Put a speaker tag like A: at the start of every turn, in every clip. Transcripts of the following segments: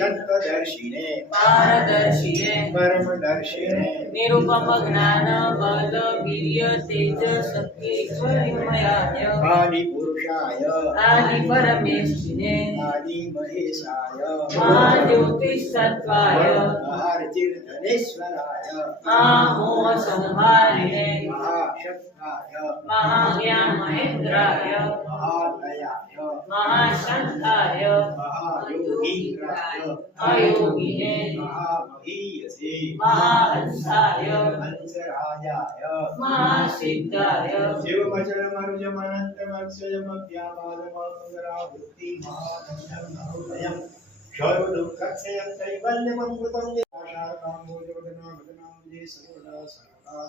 A: तत्त्वदर्शिने
B: पारदर्शिने।
A: परमदर्शिने।
B: निरुपम ज्ञान बल वीर्य तेज शक्ति
A: आदिपुरुषाय
B: आदि महाज्योतिषत्वाय।
A: महार्जिर्धनेश्वराय
B: महामोह संहारिणे
A: महाशक्ताय
B: महाज्ञान महेंद्राय।
A: महालयाय
B: महाशंकाय।
A: महायोगीन्द्राय
B: अयोगिने
A: महामहीयसे।
B: महाहंसाय।
A: हंसराजाय।
B: महासिद्धाय।
A: शिवमचलमरुजमनन्तमक्षयमव्यापादमङ्गरावृत्तिमहानन्दं सर्वदुःखक्षयं कैवल्यममृतं आशाकामोजवदनामदनाम्जे सर्वदा सर्वदा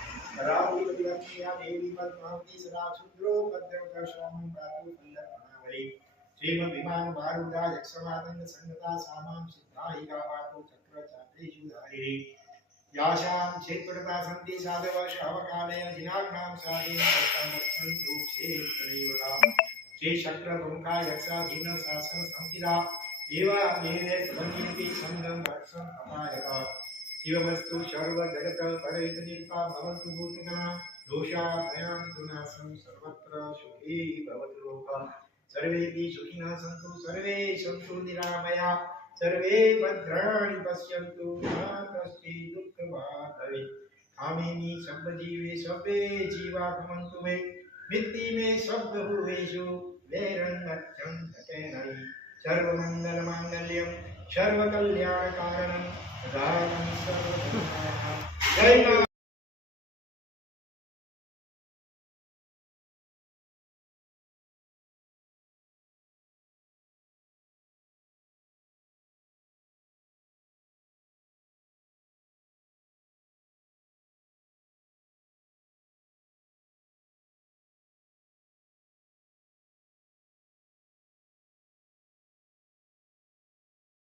A: राहुलपतिलक्ष्म्या देवी पद्मावती सदा शुद्रो भद्रवकर्षामं प्रातु पल्लवनावरी श्रीमद्विमान भारुदा यक्षमानन्द संगता सामां सिद्धायिका पातु चक्र चात्रेषु धारिणी यासां क्षेत्रता सन्ति साधव श्रावकालय जिनाग्नां साधे सत्तमत्सन्तु क्षेत्रदेवता श्री शक्र प्रमुखा यक्षा जिन शासन संस्थिता एवा देवे भंगिति संगम रक्षण अपायक शिववस्तु सर्व जगत परहित निरुपा भवन्तु भूतगणा भयान्तु नाशं सर्वत्र सुखी भवतु लोकः। सर्वेपि सुखिनः सन्तु, सर्वे सन्तु निरामया, सर्वे भद्राणि पश्यन्तु मा कश्चित् दुःखभाग् भवेत् कामिनी सर्वजीवे, सर्वे जीवा भवन्तु मे। मित्ति मे सर्वभुवेषु वैरन्नत्यं सर्वमङ्गलमाङ्गल्यं सर्वकल्याणकारणं Jai